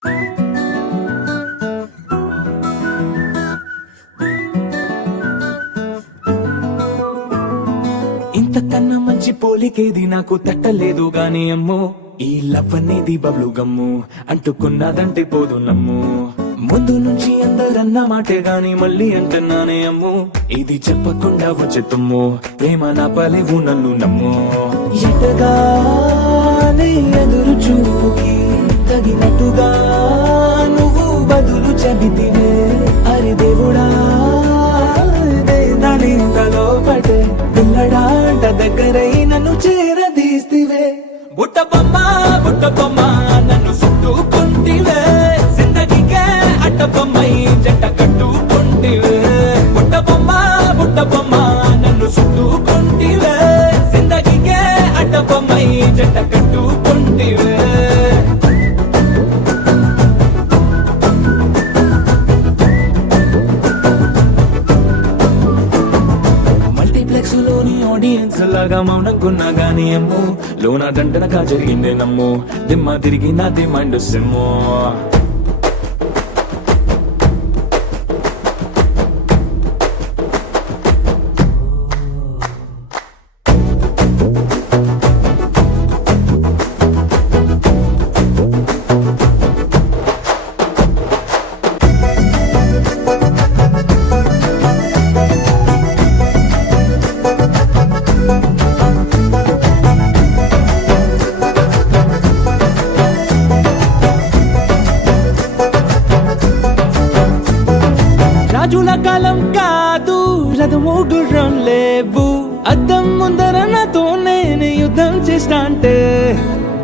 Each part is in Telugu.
ఇంతకన్నా మంచి పోలికేది నాకు తట్టలేదు గాని అమ్మో, ఈ లవ్ అనేది బబ్లు గమ్ము అంటుకున్నదంటే పోదు నమ్ము. ముందు నుంచి అందరన్న మాటే గాని మళ్ళీ అంటున్నానే అమ్ము, ఇది చెప్పకుండా వచ్చే తుమ్ము, ప్రేమ నాపలేవు నన్ను నమ్ము. ఎటగానే ఎదురు చూపుకి తగినట్టుగా నువ్వు బదులు చెబితివే. అరే దేవుడా, నానింతలో పడే పిల్లడాంట దగ్గరై నన్ను చేరదీస్తివే. బుట్ట బొమ్మ నన్ను చుట్టుకుంటివే, జిందగీకే అడ్డబొమ్మై జంట కట్టుకుంటివే. బుట్ట బొమ్మ నన్ను చుట్టుకుంటివే, జిందగీకే అడ్డబొమ్మై జంట కట్టుకుంటివే. మల్టీప్లెక్స్ లోని ఆడియన్స్ లాగా మౌనంకున్నా గానీ అమ్ము, లోన దండనగా జరిగిందే నమ్ము, దిమ్మ తిరిగి నా దిమాండ్ సిమ్ము. రాజుల కాలం కాదు, రథము గుర్రం లేవు, అద్దం ముందర నాతో నేను యుద్ధం చేస్తా అంటే,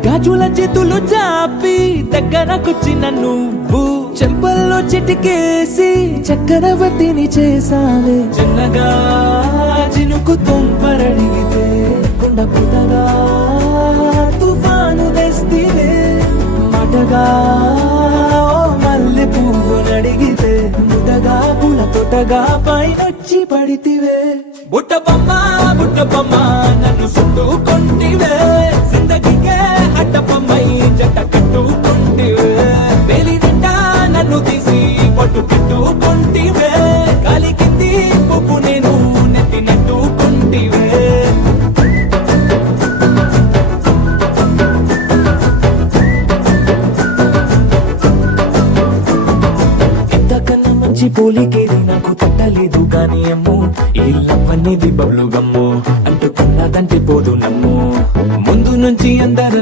గాజుల చేతులు చాపి దగ్గరకొచ్చిన నువ్వు, చెంపల్లో చిటికేసి చక్రవర్తిని చేసావే. చిన్నగా చినుకు తుంపరడిగితే కొండ పుటగా తుఫాను తెస్తివే. మాటగా మల్లె పువ్వు నడిగితే ముటగా పుల తొటగా పైనొచ్చి పడితివే. బుట్ట బొమ్మ నన్ను చుట్టుకుంటివే, జిందగీకే అడ్డబొమ్మై జంట కట్టుకుంటివే. వేలి నిండా నన్ను తీసి పట్టు పెట్టుకుంటివే, కాలి కింది పువ్వు నేను నెత్తినట్టుకుంటివే. ఇంతకన్నా మంచి పోలికేది నాకు తట్టలేదు గాని అమ్ము, ఈ లవ్ అనేది బబ్లు గమ్ము అంటుకున్నదంటే పోదు నమ్ము. ముందు నుంచి అందరూ